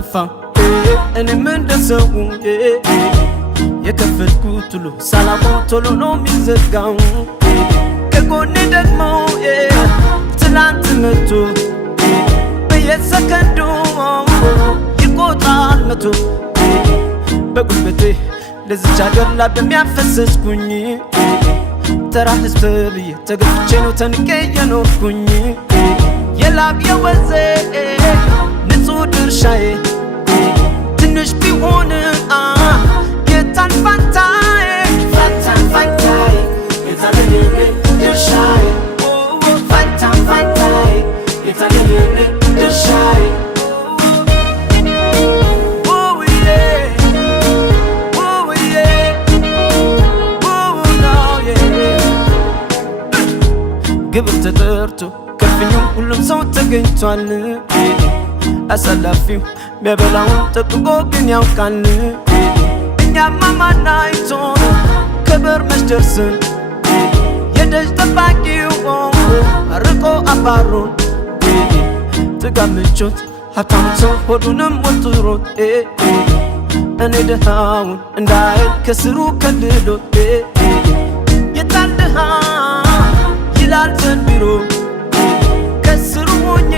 አልጠፋም እኔም እንደሰው የከፈትኩት ሁሉ ሳላውቀው ቶሎ ነው የሚዘጋው ከጎኔ ደግሞ ትላንት መቶ በየሰከንዱ ይቆጣል መቶ በጉልበቴ ለዚች ሀገር ላብ የሚያፈሰስኩኝ ተራ ህዝብ ብዬ ተገፍቼ ነው ተንቄ የኖርኩኝ የላብ የወዜ ንጹህ ድርሻዬ ትንሽ ቢሆን የታን ፋንታዬ ፋንታን ፋንታዬ የታን ድርሻዬ ፋንታን ፋንታዬ የታን ድርሻዬ ግብር ተጠርቶ ከፍኙም ሁሉም ሰው ተገኝቷል አሳላፊው ሚያበላውን ጠብቆ ግን ያውቃል እኛማ ማናይቶን ክብር መሽደርስን የደጅ ጠባቂው ርቆ አባሮን ጥጋብ ምቾት ሀብታም ሰው ሆዱንም ወጥሮት እኔ ደሃውን እንዳይል ከስሩ ከልሎት የታል ድሃ ይላል ዘንድሮ ከስሩ ሆኜ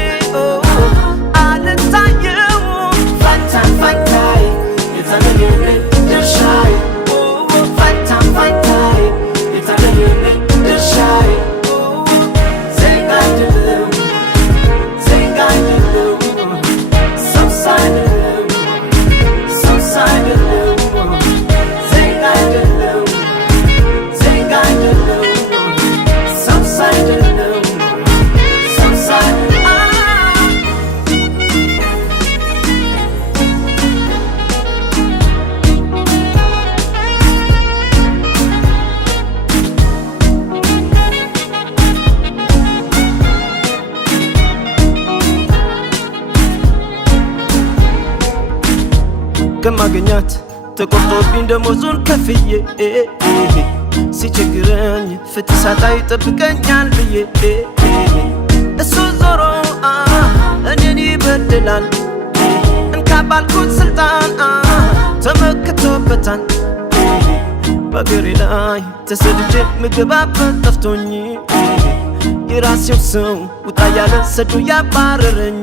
አልታየው ፋንታን ፋንታዬ የታን ድርሻዬ ፋንታን ፋንታዬ የታን ድርሻዬ ዜጋ አይደለም ዜጋ አይደለም ሰው ሳይደለም ሰው ሳይደለም ዜጋ አይደለም ዜጋ አይደለም ከማገኛት ተቆርጦብኝ ደሞዙን ከፍዬ ሲቸግረኝ ፍትህ ሳጣ ይጠብቀኛል ብዬ እሱ ዞሮ እኔን ይበድላል እንካ ባልኩት ስልጣን ተመክቶበታል በአገሬ ላይ ተሰድጄ ምግባበት ጠፍቶኝ የራሴው ሰው ውጣ ያለ ሰዶ ያባረረኝ